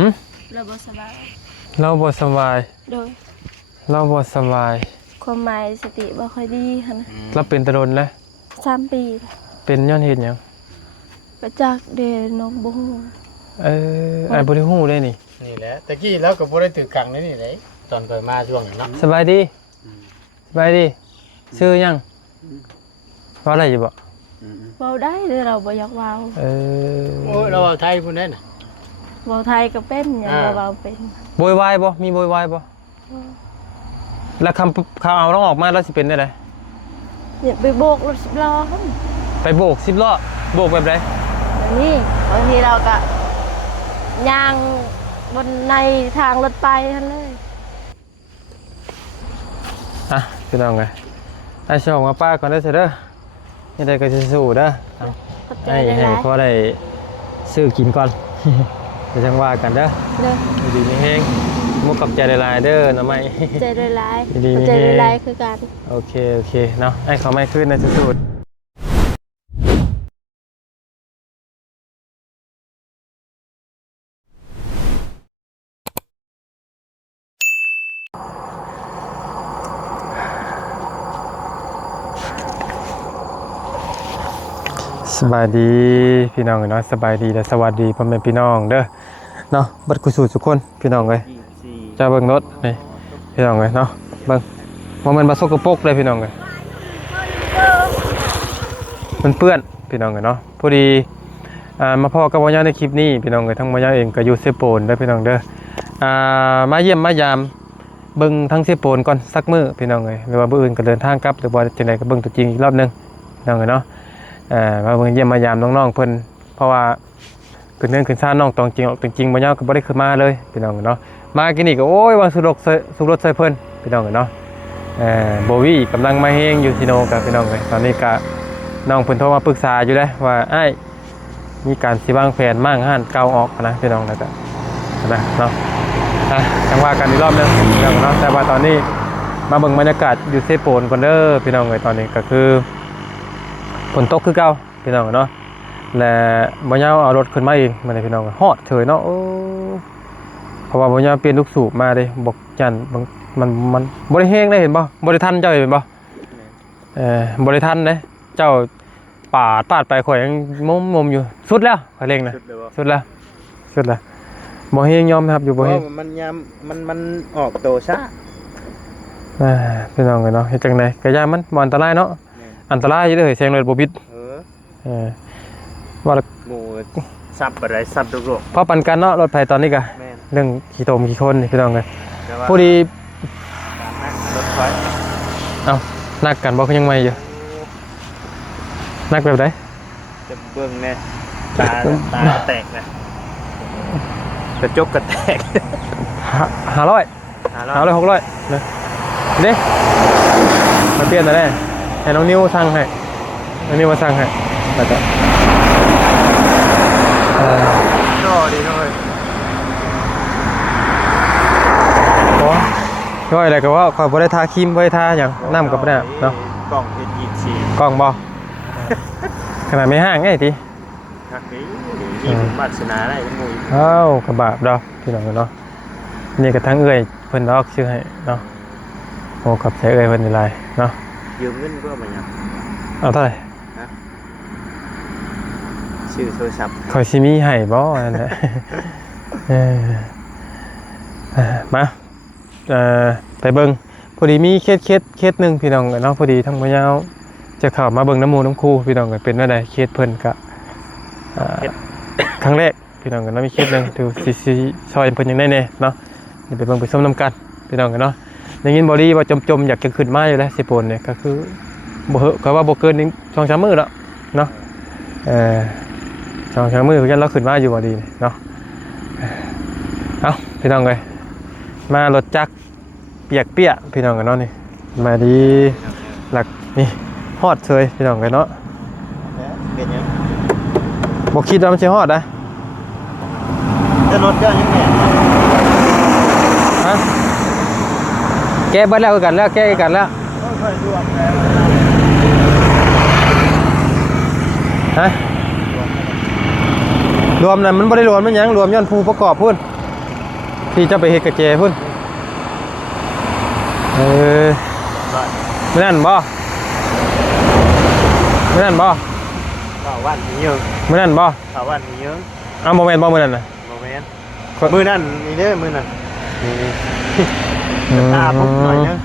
หึเราบ่สบาย เราบ่สบายโดยเราบ่สบายความหมายสติบ่ค่อยดีหั่นน่ะเราเป็นตะโดนแล้ว3 ปีเป็นย้อนเหตุหยังก็จากเดนกบ่ฮู้ไอ้บ่ได้ฮู้ได้นี่แหละตะกี้แล้วก็บ่ได้ถือกังนี่เลยตอนเคยมาช่วงนั้นเนาะสบายดีสบายดีชื่อหยังว่าอะไรอยู่บ่เว้าได้แต่เราบ่อยากเว้าโอ้ยเราเอาไทยพุ่นแน่น่ะเว้าไทยก็เป็นหยังเราเว้าเป็นโวยวายบ่มีโวยวายบ่แล้วคำเอาต้องออกมาแล้วสิเป็นได้ไดเนี่ยไปโบกรถ10 ล้อหั่นไปโบก10 ล้อโบกแบบใดอย่างนี้บางทีเราก็ย่างบนในทางรถไฟหั่นเลยพี่น้องไงไอ้ช่องมาป้าก่อนได้เสร็จเด้อยังได้ก็จะสู้เด้อให้พอได้ซื้อกินก่อนจะจังว่ากันเด้อดีมีแห้งมุกกับใจลายเด้อนะไม่ใจลายใจลายคือกันโอเคเนาะให้เขาไม่ขึ้นในสุดสบายดีพี่น้องเนาะสบายดีและสวัสดีพ่อแม่พี่น้องเด้อเนาะบัดกุศลทุกคนพี่น้องเลยจะเบิ่งรถนี่พี่น้องเลยเนาะเบิ่งมันมาสกปรกเลยพี่น้องเลยมันเปื้อนพี่น้องเลยเนาะพอดีมาพ่อกับพ่อย่าในคลิปนี้พี่น้องเลยทั้งพ่อย่าเองกับยูเซโปนได้พี่น้องเด้อมาเยี่ยมมายามเบิ่งทั้งเซโปนก่อนสักมื้อพี่น้องเลยหรือว่ามื้ออื่นก็เดินทางกลับหรือว่าจังไดก็เบิ่งตัวจริงอีกรอบนึงพี่น้องเลยเนาะมาเยี่ยมมายามน้องๆเพิ่นเพราะว่าขึ้นเรื่องขึ้นซ่านน้องตองจริงออกจริงบ่ยาวก็บ่ได้ขึ้นมาเลยพี่น้องเนาะมากินนี่ก็โอ้ยว่าสุรสใส่เพิ่นพี่น้องเนาะโบวี่กำลังมาเฮงอยู่ที่โนกับพี่น้องเลยตอนนี้ก็น้องเพิ่นโทรมาปรึกษาอยู่เลยว่าอ้ายมีการสิวางแผนมั่งห้านเก่าออกนะพี่น้องแล้วก็นะเนาะจังว่ากันอีกรอบนึงพี่น้องเนาะแต่ว่าตอนนี้มาเบิ่งบรรยากาศอยู่เซโปนก่อนเด้อพี่น้องเลยตอนนี้ก็คือฝนตกคือเก่าพี่น้องเนาะและบ่ยาวเอารถขึ้นมาเองมาเลยพี่น้องฮอดเฉยเนาะเพราะว่าบ่ยาวเปลี่ยนลูกสูบมาเด้บอกจันมันบ่ได้แห้งได้เห็นบ่บ่ได้ทันเจ้าเห็นบ่บ่ได้ทันเด้เจ้าปาดไปข่อยยังมมอยู่สุดแล้วข่อยเร่งนะสุดแล้วบ่แห้งยอมนะครับอยู่บ่แห้งมันยามมันออกโตช้าพี่น้องเนาะเฮ็ดจังได๋ก็ย่ามันบ่อันตรายเนาะอันตรายอยู่เด้อแซงรถบ่บิดว่าหมู่ซับอะไรซับทุกโลกพอปันกันเนาะรถไฟตอนนี้ก็เรื่องขี่โตมขี่คนนี่พี่น้องเลยพอดีรถไฟนักกันบ่คือยังไม่อยู่นักแบบไหนจะเบิ่งแน่ตาแตกนะกระจกกระแตก500 600นะเด้มาเปลี่ยนแต่แน่ให้น้องนิ้วสั่งให้น้องนิ้วมาสั่งให้แล้วก็ดีเลยโอ้ย่อยอะไรก็ว่าขอยบ่ได้ทาครีมบ่ได้ทาอย่างน้ำกับเนี่ยเนาะกล่องเป็นยีนสีกล่องบ่ขนาดไม่ห่างไงทีทักนี้ยีนบัตรสนาได้ทั้งหมดกระบะดอกพี่น้องเนาะนี่ก็ทั้งเอื้อยเพิ่นดอกชื่อให้เนาะโอ้กับใจเอื้อยเพิ่นนี่ลายเนาะยืมเงินก็มาหยังเอาเท่าไหร่ชื่อโทรศัพท์คอยซิมีให้บ่นั่นแหละมาไปเบิ่งพอดีมีเคสนึงพี่น้องเนาะพอดีทั้งบ่ยาวจะเข้ามาเบิ่งน้ำมูน้ำคูพี่น้องก็เป็นอะไรเคสเพิ่นก็ครั้งแรกพี่น้องก็เนาะมีเคสนึงดูสิซอยเพิ่นยังได้แน่เนาะนี่ไปเบิ่งไปส้มน้ำกันพี่น้องกันเนาะได้ยินบ่ดีว่าจมอยากจะขึ้นมาอยู่แล้วสิปนเนี่ยก็คือบ่เหอะก็ว่าบ่เกิน2-3 มื้อแล้วเนาะ2-3 มื้อยันเราขึ้นมาอยู่บ่ดีเนาะเอาพี่น้องเลยมารถจักรเปียกพี่น้องกันเนาะนี่มาดีหลักนี่ฮอดเฉยพี่น้องกันเนาะบอกคิดว่ามันจะฮอดนะจะรถเยอะยังไงฮะแก้เบิดแล้วกันแล้วแก้กันแล้วฮะรวมน่ะมันบ่ได้รวมมันยังรวมย้อนผู้ประกอบพุ่น ที่เจ้าไปเฮ็ดกับเจพุ่นไม่นั่นบ่ไม่นั่นบ่ ข่าววันมีเยอะ ไม่นั่นบ่ ข่าววันมีเยอะ เอาโมเมนต์บ่มื้อนั้นน่ะ โมเมนต์มือนั่นมีเด้อมือนั่นตาปุ๊บหน่อยนึง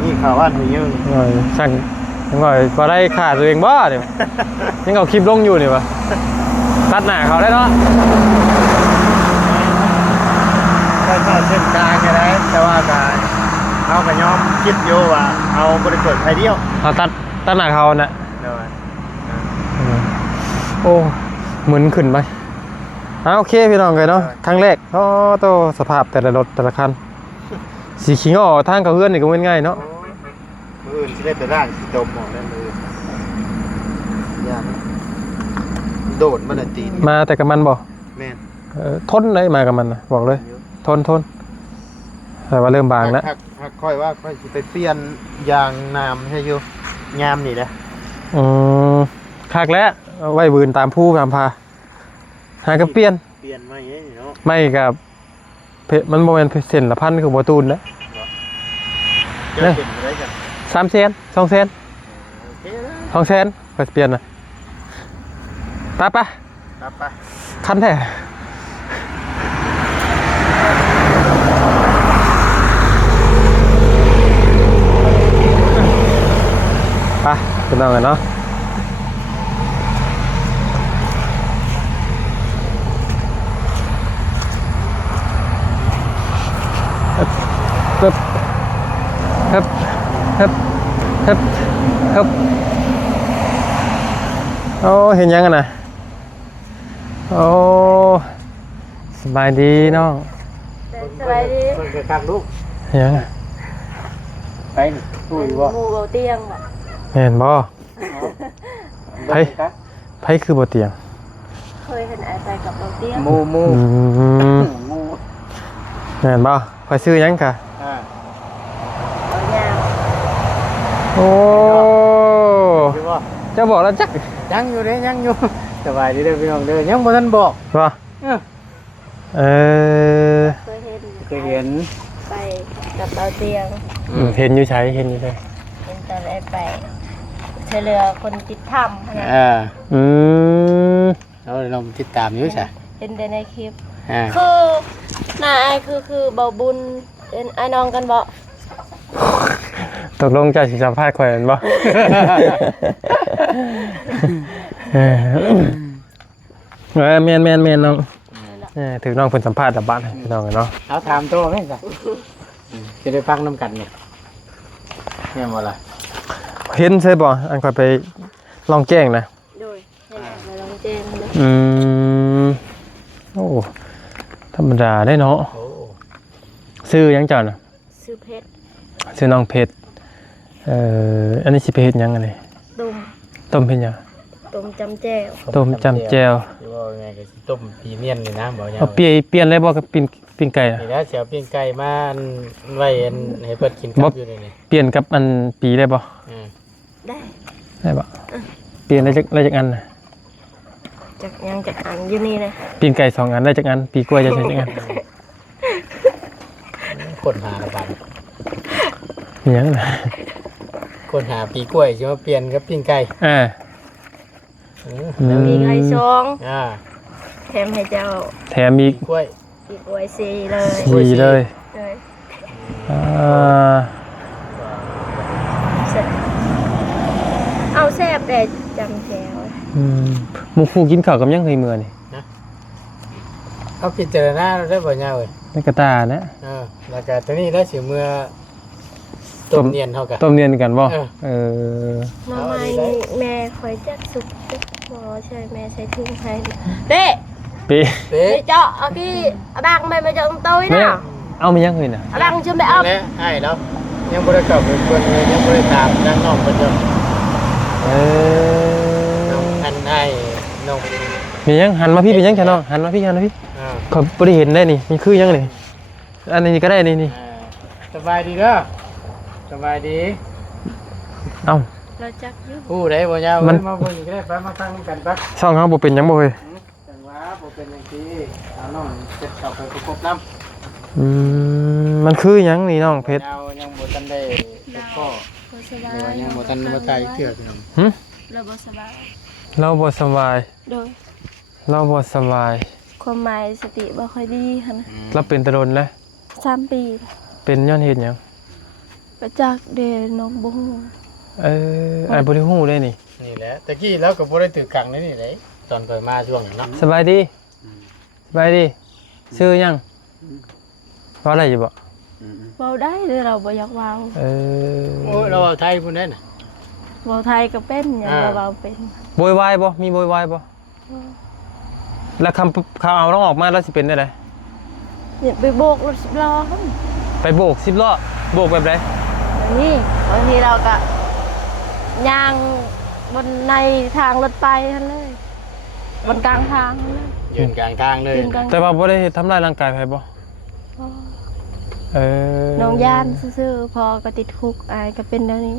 นี่ข่าววันมีเยอะ หน่อยสั่งยังหน่อยบ่ได้ขาตัวเองบ่เนี่ยยังเอาคลิปลงอยู่นี่วะตัดหน้าเขาได้เนาะ ก็เส้นกลางไงนะแต่ว่าการเอาไปย้อมคิดอยู่ว่าเอาบริสุทธิ์ไทยเดียว เอาตัดหน้าเขาน่ะ เดี๋ยว โอ้เหมือนขึ้นไปโอเคพี่น้องกันเนาะครั้งแรกโตสภาพแต่ละรถแต่ละคันสีขิงออกทางเขาเพื่อนนี่ก็ไม่ง่ายเนาะ มืออื่นจะได้ไปร่างที่จมหมดแล้วมือยากโดดมันเลยตีน มาแต่กับมันบ่ แม่น ทนเลยมากับมันนะบอกเลยทนแต่ว่าเริ่มบางแล้ว ค่อยว่าค่อยไปเปลี่ยนยางน้ำให้อยู่ยามนี่แหละ คักแล้วไว้บืนตามผู้ตามพาหากับเปลี่ยน มาอย่างนี้เนาะ ไม่กับมันโมเมนต์เส้นละพันคือบัวตูนนะ เดี๋ยวเปลี่ยนอะไรกัน 3 เซน2 เซน โอเคนะ 2 เซนไปเปลี่ยนนะไป ครับไป คันแท้ไปเป็นยังไงเนาะฮึบฮึบฮึบฮึบฮึบโอ้เห็นยังกันนะโอ้สบายดีน้อง สบายดี เพิ่งจะคักลูก เห็นยังอะ ไปนี่ตู้อยู่บ่ หมู่เบาเตียงบ่ เห็นบ่ไผคือบ่เตียง เคยเห็นไอ้ไปกับเบาเตียง มู มู เห็นบ่คอยซื้อยังกะ เอายาง โอ้ อยู่บ่ เจ้าบอกแล้วจัก ยังอยู่เด้ยังอยู่สบายดีเด้อพี่น้องเด้อยังบ่ทันบอก ว่าเออ เคยเห็นไปกับเบาเตียง เห็นอยู่ใช้เห็นอยู่ใช้ เห็นตอนไอ้ไปเฉลือคนติดถ้ำนะ อืม เราลองติดตามอยู่ใช่ เห็นแต่ในคลิปคือน้าไอ้คือเบาบุญเป็นไอ้น้องกันบ่ ตกลงจะสิสัมภาษณ์ข่อยแม่นบ่แม่นน้องถึงน้องเพิ่นสัมภาษณ์กับบ้านพี่น้องเนาะ เอาถามตัวแม่จ้ะจะได้ฟังน้ำกันนี่แม่นบ่ล่ะ เห็นใช่บ่อันข่อยไปลองแจ้งนะ โดยเห็นอะไรลองแจ้งเลย โอ้ธรรมดาได้เนาะ โอ้ ซื้อยังจันน่ะ ซื้อเพชร ซื้อน้องเพชรอันนี้สิไปเฮ็ดหยังอันนี้ ต้ม ต้มเฮ็ดหยัง ต้มจำแจ่ว ต้มจำแจ่ว ที่ว่าไงก็สิต้มพรีเมียมนี่นะบ่ยาว เอาเปลี่ยนเลยบ่กับปิ้งไก่อะ นี่นะเสียวปิ้งไก่มาไว้ให้เพิ่นกินกับอยู่นี่ เปลี่ยนกับอันปีได้บ่ ได้ ได้บ่เปลี่ยนได้จักอันน่ะ จากยังจากอันอยู่นี่เลย ปิ้งไก่2อันได้จักอันปีกล้วยจะใช้จักอัน คนหาละบาด มีหยังน่ะ คนหาปีกล้วยสิมาเปลี่ยนกับปิ้งไก่ มีไก่ซอง แถมให้เจ้า แถมอีก กล้วย อีกไว้ซีเลย 4เลย เลย เอาแซ่บแต่จำแจ่ว หมู่คู่กินข้าวกับหยังเคยมื้อนี่ เอาพิจารณาได้บ่ยาวเอ้ย ในกระตานะ แล้วก็ตอนนี้ได้สิเมื่อต้มเนียนเฮากัน ต้มเนียนกันบ่ เออ น้ำไม้แม่คอยจักสุกจักพอใช่แม่ใช้ทุ่งให้เด้ ปี เป๊ะ đi cho ở cái ở bang mày mày cho tôi แม่ nào เอามีหยังเคยน่ะ ở bang chưa mày ấp และให้แล้วยังบ่ได้กลับไปเพิ่นเลยยังบ่ได้ตามนางน้องเพิ่นอยู่น้องอันให้น้อง มีหยังหันมาพี่เป็นหยังแค่น้องหันมาพี่เขาบ่ได้เห็นได้นี่มันคือหยังนี่อันนี้ก็ได้นี่ สบายดีเด้อสบายดี เอ้า lo chắc chứ ผู้ใดบ่ยาว มัน มาเบิ่งก็ได้ไปมาฟังกันปะ ช่องเฮาบ่เป็นหยังบ่เฮ้ย จังหวะผ บ่เป็นอย่างที่เอาน้องเจ็บเข้าไปประกบน้ำ มันคือหยังนี่น้องเพชร ดาวยังบ่ทันได้เฮ็ดพ่อ บ่สบา หรือว่าย ยังบ่ทันมาตายเทื่อพี่น้อง หึ เราบ่สบาย เราบ่สบาย โดย เราบ่สบาย ความหมายสติบ่ค่อยดีหั่นนะ เราเป็นตะดนแล้ว 3 ปี เป็นย้อนเหตุหยัง ไปจากเดน้องบ่ฮู้ อ้ายบ่ได้ฮู้เลยนี่ นี่แหละตะกี้เราก็บ่ได้ถือกังในนี่เลยตอนเคยมาช่วงนั้นเนาะ สบายดีสบายดีชื่อหยังว่าอะไรอยู่บ่ เว้าได้หรือเราบ่อยากเว้า โอ้ยเราเอาไทยพุ่นได้น่ะ เว้าไทยก็เป็นหยังก็เว้าเป็น โวยวายบ่มีโวยวายบ่แล้วคำเอาต้องออกมาแล้วสิเป็นได้ได เนี่ยไปโบกรถ10ล้อหั่น ไปโบก10ล้อโบกแบบใด อย่างนี้บางทีเราก็ย่างบนในทางรถไฟหั่นเลยบนกลางทางหั่นเลย ยืนกลางทางเลย ยืนกลาง แต่ว่าบ่ได้ทำร้ายร่างกายใครบ่ อ๋อ เออ น้องย่านซื่อๆพอก็ติดคุกอายก็เป็นแล้วนี้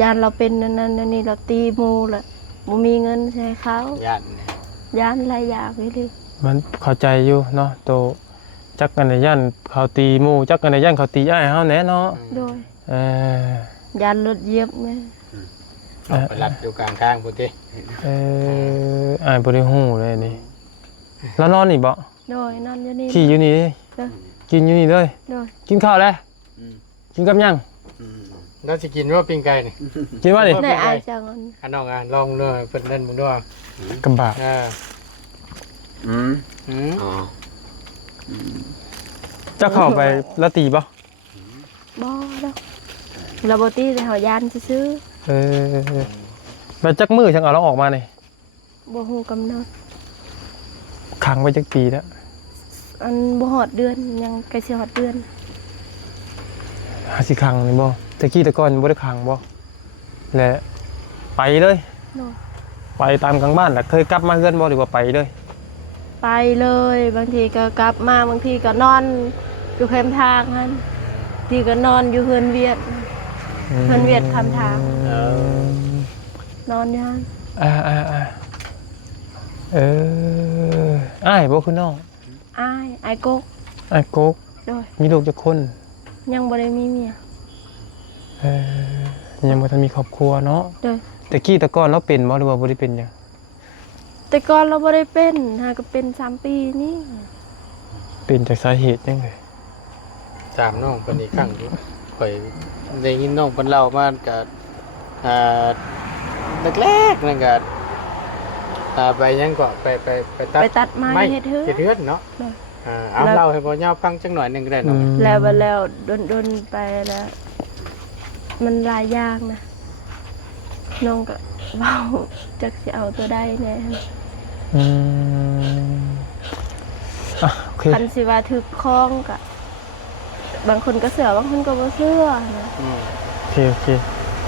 ย่านเราเป็นนั้นนี่เราตีหมูละบ่มีเงินใช้เขา ญาติเนี่ย ย่านหลายอย่างนี่เลย มันเข้าใจอยู่เนาะโตจักกันในย่านเขาตีหมู่จักกันในย่านเขาตีอ้ายเฮาแหน่เนาะ โดย เออย่ านรถเหยียบแม่ ออกไปรัดอยู่กลางทางพุ่นติ อ้ายบ่ได้ฮู้เลยนี่แล้วนอนนี่บ่ โดยนอนอยู่นี่ ขี่อยู่นี่ โดย กินอยู่นี่เลย โดย กินข้าวแล้วกินกับหยัง เราสิกินว่าปิ้งไก่นี่ กินว่าดิ ได้อายจังอัน อันน้องอ่ะลองเด้อเพิ่นนั่นมึงด้วย กำบาก อืม อ๋อ จะเข้าไปแล้วตีบ่ บ่ดอกเราบ่ตีแต่เฮาย่านซื่อ แบบจักมือจังเอาเราออกมานี่ ๆบ่ฮู้กำหนด ขังไว้จักปีแล้ว อันบ่ฮอดเดือนยังใกล้สิฮอดเดือน หาสิขังนี่บ่ตะกี้แต่ก่อนบ่ได้ขังบ่และไปเลย โดย ไปตามกลางบ้านแหละเคยกลับมาเฮือนบ่หรือว่าไปเลย ไปเลยบางทีก็กลับมาบางทีก็นอนอยู่แคมทางนั่นบางทีก็นอนอยู่เฮือนเวียดเฮือนเวียดคำทางนอนอยู่นั่น อ้ายบ่คือน้อง อายกก อ้ายโกก โดย มีลูกจักคน ยังบ่ได้มีเมีย ยังบ่ทันมีครอบครัวเนาะ โดย ตะกี้แต่ก่อนเราเป็นบ่หรือว่าบ่ได้เป็นหยัง แต่ก่อนเราบ่ได้เป็นหาก็เป็น3 ปีนี่ เป็นจากสาเหตุจังได๋ ถามน้องเพิ่นอีกครั้งดิข่อยได้ยินน้องเพิ่นเล่ามาก็อ่าแรกๆนั่นก็ไปยังก็ไปตัด ไปตัดไม้เฮ็ดเฮือ เฮ็ดเฮือนเนาะ โดย เอาเล่าให้พ่อยาวฟังจังหน่อยหนึงก็ได้เนาะ แล้วบัดแล้วดนไปแล้ว มันหลายอย่างนะน้องก็เว้าจักสิเอาตัวใดแน่ อืมโอเค คันสิว่าถึกคล้องก็บางคนก็เชื่อบางคนก็บ่เชื่อนะ โอเค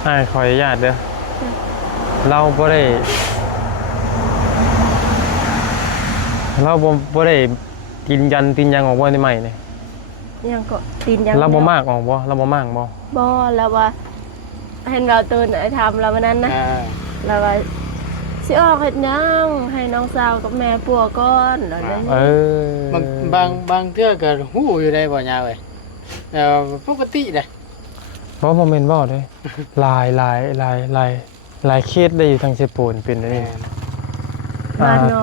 อ้ายขออนุญาตเด้อเราบ่ได้กินยันตินยังออกบ่ได้ใหม่นี่ ยังก็ตีนยัง เราบ่มากออกบ่เราบ่มากบ่ บ่แล้วว่าเห็นเราตื่นไอ้ทำเราวันนั้นนะแล้วว่าสิออกเฮ็ดหยังให้น้องสาวกับแม่ปัวก่อนแล้วนั่น บางเทื่อก็ฮู้อยู่ได้บ่ยาวเอ้ยปกติเด้ บ่แม่นบ่เด้หลายเคสได้อยู่ทางเซโปนเป็นอันนี้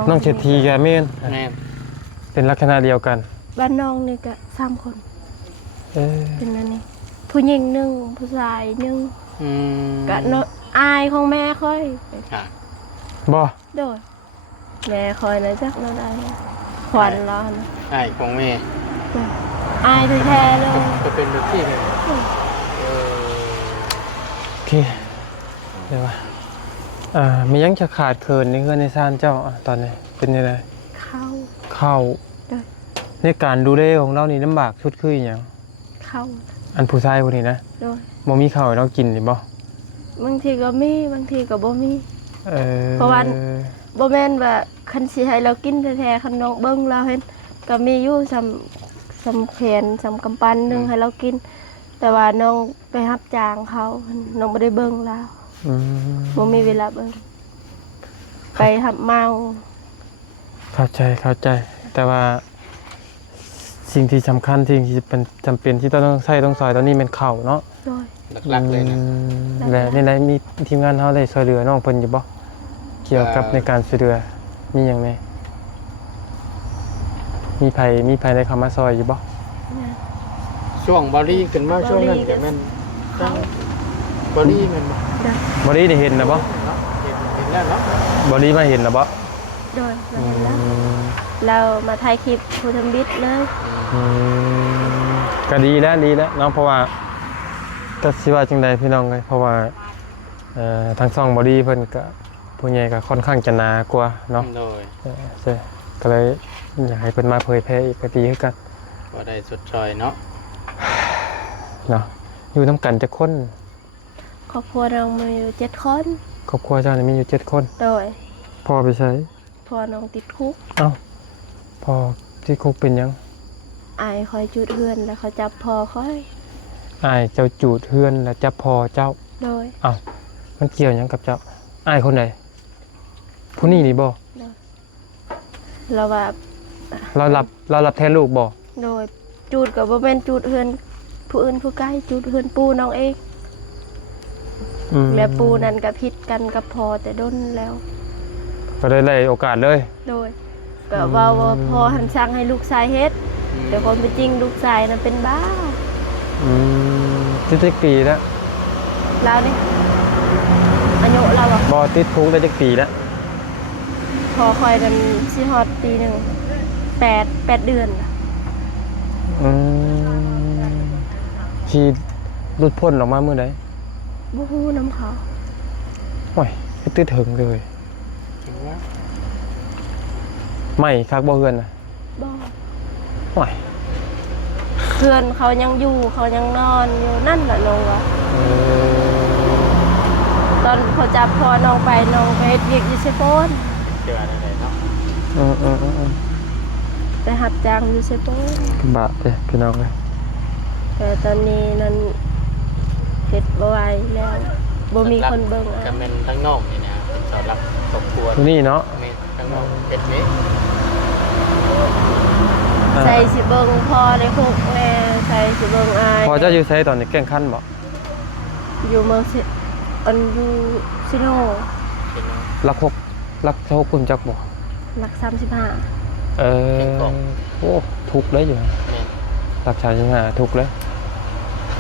น้องเศรษฐีก็แม่น แม่น เป็นลักษณะเดียวกัน บ้านน้องนี่ก็3 คน เป็นอันนี้ผู้หญิง1ผู้ชาย1ก็อายของแม่ค่อย บ่ โดยแม่คอยนะจักเราได้ขวัญเรานะ ใช่ของแม่ อายแท้ๆเลย จะเป็นแบบที่เลย โอเคเดี๋ยวว่ามียังจะขาดเขินในเฮือนในซ่านเจ้าตอนนี้เป็นยังไง เข้า ได้ ในการดูแลของเรานี่ลำบากชุดคืออหย่าง เข้า อันผู้ชายคนนี้นะ โดย บ่มีข้าวให้เรากินนี่บ่ บางทีก็มีบางทีก็บ่มี เพราะว่า บ่แม่นว่าคันสิให้เรากินแท้ๆคันน้องเบิ่งเราเห็นก็มีอยู่สำแขนสำกำปั้นหนึงให้เรากิน แต่ว่าน้องไปรับจ้างเขาน้องบ่ได้เบิ่งเรา อืม บ่มีเวลาเบิ่งไปหับเมา เข้าใจแต่ว่าสิ่งที่สำคัญสิ่งที่เป็นจำเป็นที่ต้องใช้ต้องซอยตอนนี้เป็นเข่าเนาะ โดย หลักๆเลยนะ และนี่ไรมีทีมงานเขาได้ช่วยเหลือน้องเพิ่นอยู่บ่เกี่ยวกับในการช่วยเหลือมีอย่างไรมีไผได้เข้ามาซอยอยู่บ่ ช่วงบอดี้ขึ้นมาช่วงนั้นก็แม่นบอดี้แม่นบ่ บ่ได้เห็นนะบ่ เนาะเห็นแล้วเนาะ บ่ได้มาเห็นนะบ่ โดยเรามาถ่ายคลิปผู้ทำบิดเลย ก็ดีแล้วเนาะเพราะว่าก็สิว่าจังใดพี่น้องเลยเพราะว่าทางช่องบ่ดีเพิ่นก็ผู้ใหญ่ก็ค่อนข้างจะหนากว่าเนาะ โดย ใช่ก็เลยอยากให้เพิ่นมาเผยแพร่อีกก็ดีคือกัน บ่ได้สุดซอยเนาะ เนาะอยู่นำกันจักคน ครอบครัวเรามีอยู่7 คน ครอบครัวเจ้านี่มีอยู่7 คน โดย พ่อไปใช้ พ่อน้องติดคุก เอ้าพ่อที่คุกเป็นหยัง อายคอยจุดเฮือนแล้วเขาจับพ่อค่อย อ้ายเจ้าจูดเฮือนแล้วจับพ่อเจ้า โดย เอ้ามันเกี่ยวหยังกับเจ้าอ้ายคนใดผู้นี้นี่บ่ เราว่า เรารับแทนลูกบ่ โดยจูดกับบ่แม่นจูดเฮือนผู้อื่นผู้ใกล้จูดเฮือนปูน้องเอง และปูนั่นก็ผิดกันกับพ่อแต่ด้นแล้ว ก็ได้โอกาสเลย โดยก็ว่าพ่อหันสั่งให้ลูกชายเฮ็ดแต่ความเป็นจริงลูกชายนั้นเป็นบ้า ติดปีแล้ว แล้วนี่อายุเราอะ บ่ติดคุกได้จักปีแล้ว พอคอยนั้นสิฮอดปีหนึง8เดือนล่ะ ที่หลุดพ้นออกมาเมื่อใด บ่ฮู้นำเขา โอ้ยคือตื้อถึงเลย ถึงว่า ไม่คักบ่เฮือนน่ะ บ่ โอ้ย เพื่อนเขายังอยู่เขายังนอนอยู่นั่นล่ะน้องว่าตอนเขาจับพ่อน้องไปเฮ็ดเวียกอยู่เซโปน เจออะไรเนาะ ไปรับจ้างอยู่เซโปน บาปเด้พี่น้องเอ้ย แต่ตอนนี้นั้นเฮ็ดบ่ไหวแล้วบ่มีคนเบิ่ง ก็ อ่ะ แม่นทั้งน้องนี่นะเป็นสาวรับครอบครัว ผู้นี้เนาะ แม่นทั้งน้องเฮ็ดนี้ ใส่สิเบิ่งพ่อในคุกแน่ใส่สิเบิ่งอาย พอเจ้าอยู่ไสตอนนี้แข่งขันบ่ อยู่เมืองอันอยู่ซิโน เป็นน้อง รักโชคคุณจักบ่ หลัก35 โอ้ทุกข์เลยอยู่ แม่น รักชาชิงหาทุกข์เลย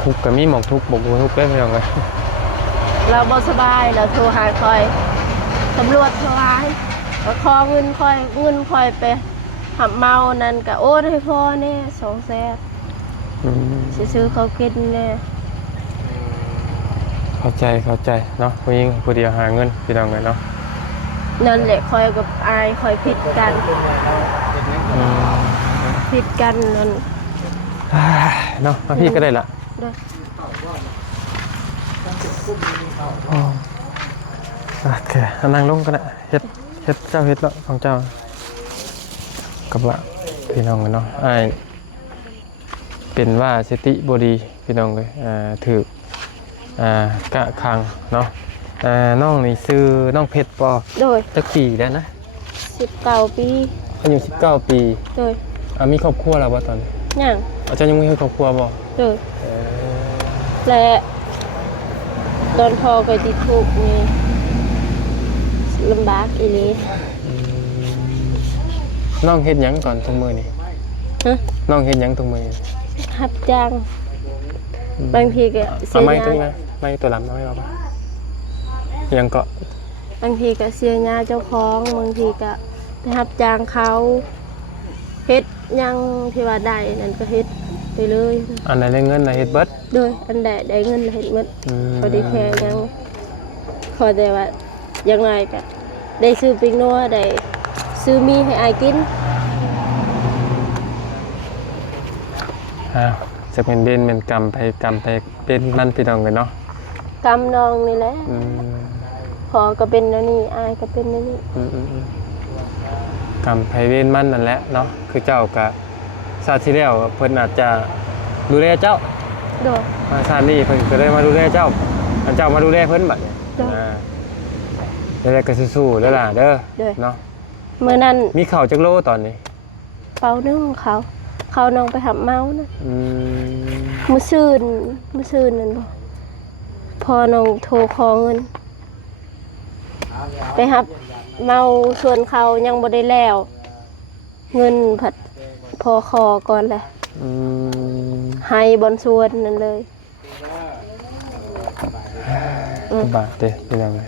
ทุกข์ก็มีหม่องทุกข์บ่ทุกข์เลยพี่น้องเอ้ย เราบ่สบายเราโทรหาคอยตำรวจโทรหาก็ขอเงินคอยไปหับเมานั่นก็โอนให้พ่อแน่200,000 สิซื้อเขากินแน่ เข้าใจเนาะผู้หญิงผู้เดียวหาเงินพี่น้องเอ้ยเนาะ นั่นแหละคอยกับอายคอยผิดกันนั่น เนาะมาพี่ก็ได้ละ เด้อ โอเคนั่งลงก็ได้เฮ็ดเจ้าเฮ็ดแล้วของเจ้ากับละพี่น้องกันเนาะอ้ายเป็นว่าสติบ่ดีพี่น้องเลยถือกะคังเนาะน้องนี่ชื่อน้องเพชรปอ โดย จักปีแล้วนะ 19 ปี อายุ19 ปี โดย มีครอบครัวแล้วบ่ตอนนี้ ยัง อาจารย์ยังไม่มีครอบครัวบ่ โดยและตอนพ่อไปติดคุกนี่ลำบากอีหลี น้องเฮ็ดหยังก่อนตรงมือนี่ ฮะ น้องเฮ็ดหยังตรงมือนี่ รับจ้างบางทีก็เสี เอา ย ไม้ตรง ห นั้ ญ้าน ไม้ตัวลำน้อยเอาปะยังเกาะ บางทีก็เสียหญ้าเจ้าของบางทีก็ไปรับจ้างเขาเฮ็ดหยังที่ว่าได้นั่นก็เฮ็ดไปเลย อันไหนได้เงินน่ะเฮ็ดเบิด โดยอันใดได้เงินเฮ็ดหมด พอได้แค่ยังขอแต่ว่ายังไงก็ได้ซื้อปิ้งนัวได้ซื้อมีให้อายกิน จะเป็นเบนเป็นกรรมไปเป็นนั่นพี่น้องกันเนาะ กำนองนี่แหละพอก็เป็นแล้วนี่อายก็เป็นแล้วนี่ กรรมไปเวนมันนั่นแหละเนาะคือเจ้ากับชาติที่แล้วเพิ่นอาจจะดูแลเจ้า โดย มาชาตินี้เพิ่นก็ได้มาดูแลเจ้าอันเจ้ามาดูแลเพิ่นบัดนี้ จ้ะ แล้วก็สู้ๆแล้วล่ะเด้อเนาะ มื้อนั้น มีข้าวจักโลตอนนี้ เป่านึ่งเขาน้องไปหับเมานะ อืม มื้อซื่นนั่นบ่พอน้องโทรขอเงินไปหับเมาส่วนเขายังบ่ได้แล้วเงินผัดพอคอก่อนแหละ อืม ให้บอนส่วนนั่นเลย บาทเด้เป็นยังไง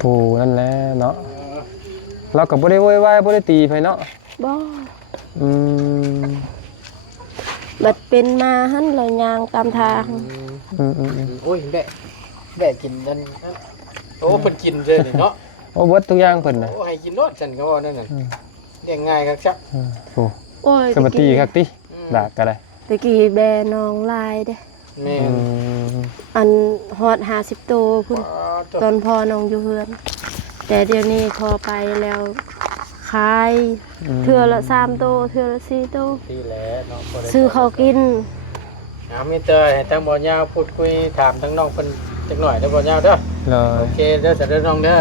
ผู้นั่นแหละเนาะเราก็บ่ได้โวยวายบ่ได้ตีไผเนาะ บ่ อืม บัดเป็นมาหั่นเรายางตามทาง อืม โอ้ยแม่กินนั่นโอ้เพิ่นกินเลยนี่เนาะ โอ้เบิดทุกอย่างเพิ่นน่ะ โอ้ให้กินรสฉันก็ว่านั่นน่ะเลี้ยงง่ายครับชัก โอ้ โอ้ย ก็บ่ตีคักติดากก็ได้ ตะกี้แบน้องลายเด้ แม่ อืม อันฮอด50โตพุ่นตอนพ่อน้องอยู่เฮือน แต่เดี๋ยวนี้พอไปแล้วขายเทื่อละ3โตเทื่อละ4โต ที่แหละเนาะบ่ได้ ซื้อเขาวกิน มีเตยให้ทั้งบ่ยาวพูดคุยถามทั้งน้องเพิ่นจักหน่อยเด้อบ่ยาวเด้อ เล โอย เคเด้อสะเด้อน้องเด้อ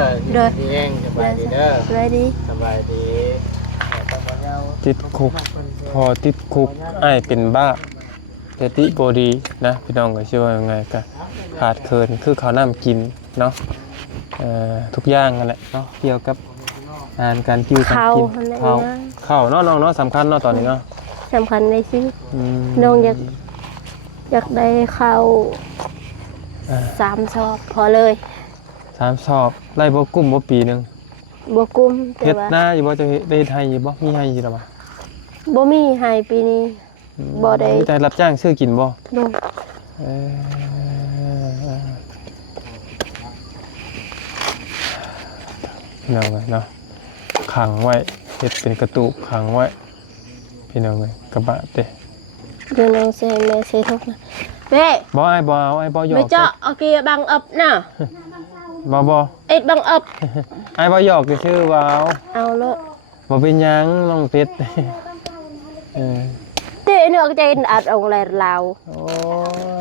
ดีแฮงสบายดีเด้อ ไว้ดี สบายดีทั้งบ่ยาว ติดคุกพอติดคุกอ้ายเป็นบ้าแต่ติบ่ดีนะพี่น้องก็ชื่อว่ายังไงก็ขาดเคินคือข้าวน้ำกินเนาะทุกอย่างนั่นแหละเนาะเกี่ยวกับอาหารการกินการกินข้าวเนาะน้องเนาะสำคัญเนาะตอนนี้เนาะ สำคัญในชีวิต อืม น้องอยากได้ข้าว3ซอบพอเลย 3สอบไล่บ่กุ้มบ่ปีหนึง บ่กุ้มแต่ เฮ็ด ว่า หน้าอยู่บ่จะเฮ็ดได้ไทยอยู่บ่มีให้อยู่ล่ะบ่ บ่มีให้ปีนี้ บ่ได้ มีแต่รับจ้างซื้อกินบ่ น้อง เอพี่น้องเอ้ยเนาะขังไว้เฮ็ดเป็นกระตุกขังไว้พี่น้องเอ้ยกระบะเด้ เดี๋ยวน้องสิให้แม่ใส่ทุกนะเป้ บ่อ้ายบ่เอาอ้ายบ่หยอก ไม่เจาะเอาเกียร์บังอับน่ะ บ่ เอ็ดบังอับ อ้ายบ่หยอกซื่อๆว่าเอา เอาเลย บ่เป็นหยังน้องเป็ดเออ เตะเนื้อใจอัดเอาแลลาว โอ้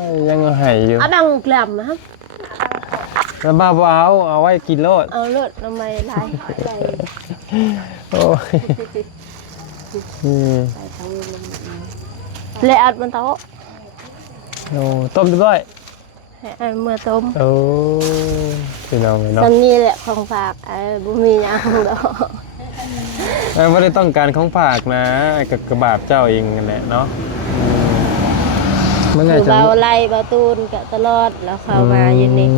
ยยังเอาให้อยู่ เอาบังกลับนะครับ แล้วบ่บ่เอาไว้กินโลด เอาเลือดทำไมลาย โอ้ยนี่ เลยอัดบนโต๊ะ โอ้ต้มเรียบร้อย ให้อันเมื่อต้ม โอ้พี่น้องเนาะ ตอนนี้แหละของฝากบุมีหยังดอก ไม่ได้ต้องการของฝากนะกับกระบาดเจ้าเองนั่นแหละเนาะเมื่อไง คือ จะ เบาไล่เบาตูนกะตลอดแล้วเข้ามาอยู่นี่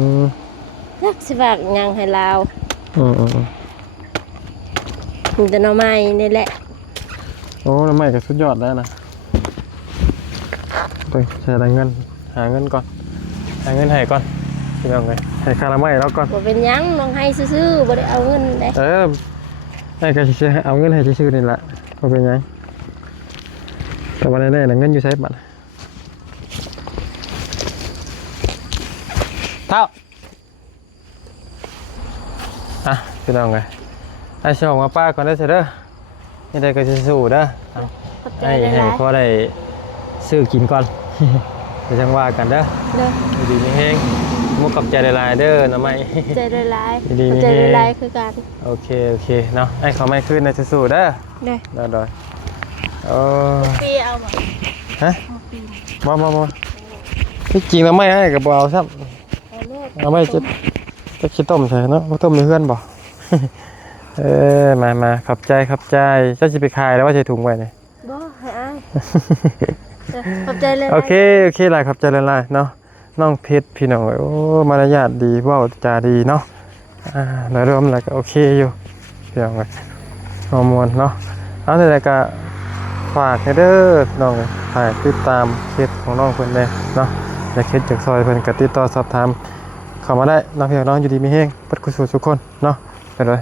นักสิฝากหยังให้เรา อืม มันจะหน่อไม้นี่แหละ โอ้น้ำใหม่ก็สุดยอดแล้วนะไปใช้เงินหาเงินก่อนหาเงินให้ก่อนพี่น้องเลยให้ค่าน้ำใหม่แล้วก่อน บ่เป็นหยังน้องให้ซื่อๆบ่ได้เอาเงินได้ ให้ก็จะเอาเงินให้ชื่อๆนี่แหละก็เป็นไงแต่วันนี้เงินอยู่ใช้บัตรเท่าอ่ะพี่น้องเลยไอ้ชงมาป้าก่อนได้เสร็จเด้อนี่ได้ก็จะสู้เด้อ ขอบใจ ให้พอได้ซื้อกินก่อน เดี๋ยวจังว่ากันเด้อ เด้อ ดีๆนี่เฮงมุกกับใจหลายๆเด้อนะไม่ ใจได้หลาย ดีๆ ใจได้หลายคือกัน โอเคเนาะไอ้เขาไม่ขึ้นนะสู้ๆเด้อ เด้อ ได้โอ้ ปีเอามา ฮะบ่ที่จริงแล้วไม่ให้กับเอาซ้ เอาเลือด ำเอาไม่จะคิดต้มใช่เนาะว่าต้มในเพื่อนบ่ มาขับใจเจ้าจะไปขายแล้วว่าใช้ถุงไว้เนี่ย บ่ให้อ้ายเด้อขอบใจเลย โอเคหลายขับใจหลายๆเนาะน้องเพชรพี่น้องโอ้มารยาทดีเว้าจาดีเนาะโดยรวมแล้วก็โอเคอยู่พี่น้องฮอร์โมนเนาะเอาแต่ก็ฝากให้เด้อน้องถ่ายติดตามเคสของน้องเพิ่นได้เนาะและเคสจากซอยเพิ่นก็ติดต่อสอบถามเข้ามาได้น้องพี่น้องอยู่ดีมีแฮงเปิดกุศลทุกคนเนาะไปเลย